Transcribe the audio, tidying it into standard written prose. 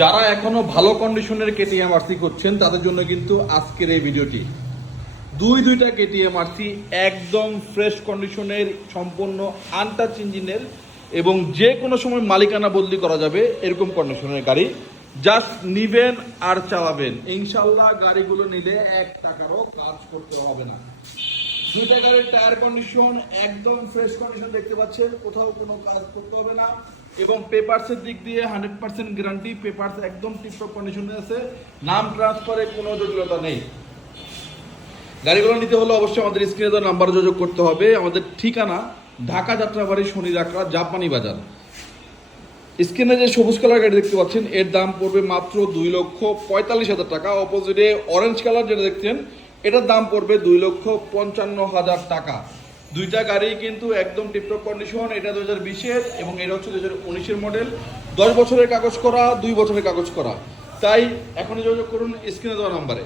যারা এখনো ভালো কন্ডিশনের কেটিএম আরসি করছেন তাদের জন্য কিন্তু আজকের এই ভিডিওটি। দুইটা কেটিএম আরসি একদম ফ্রেশ কন্ডিশনের, সম্পূর্ণ আনটাচ ইঞ্জিনের এবং যে কোনো সময় মালিকানা বদলি করা যাবে এরকম কন্ডিশনের গাড়ি। জাস্ট নিবেন আর চালাবেন, ইনশাল্লাহ গাড়িগুলো নিলে 1 টাকারও কাজ করতে হবে না। দুইটা গাড়ির টায়ার কন্ডিশন একদম ফ্রেশ কন্ডিশন দেখতে পাচ্ছেন, কোথাও কোনো কাজ করতে হবে না। এবং পেপারসের দিক দিয়ে 100% গ্যারান্টি, পেপারস একদম টিপটপ কন্ডিশনে আছে, নাম ট্রান্সফারে কোনো জটিলতা নেই। গাড়িগুলো নিতে হলে অবশ্যই আমাদের স্ক্রিনে দেওয়া নাম্বারে যোগাযোগ করতে হবে। আমাদের ঠিকানা ঢাকা যাত্রাবাড়ি, শনি যাত্রা, জাপানি বাজার। স্ক্রিনে যে সবুজ কালার গাড়ি দেখতে পাচ্ছেন এর দাম পড়বে মাত্র 2,45,000 টাকা। অপোজিটে অরেঞ্জ কালার যেটা দেখছেন এটার দাম পড়বে 2,55,000 টাকা। দুইটা গাড়ি কিন্তু একদম টিপটপ কন্ডিশন। এটা 2020-এর এবং এটা হচ্ছে 2019-এর মডেল। 10 বছরের কাগজ করা, 2 বছরের কাগজ করা। তাই এখনই যোগাযোগ করুন স্ক্রিনে দেওয়া নাম্বারে।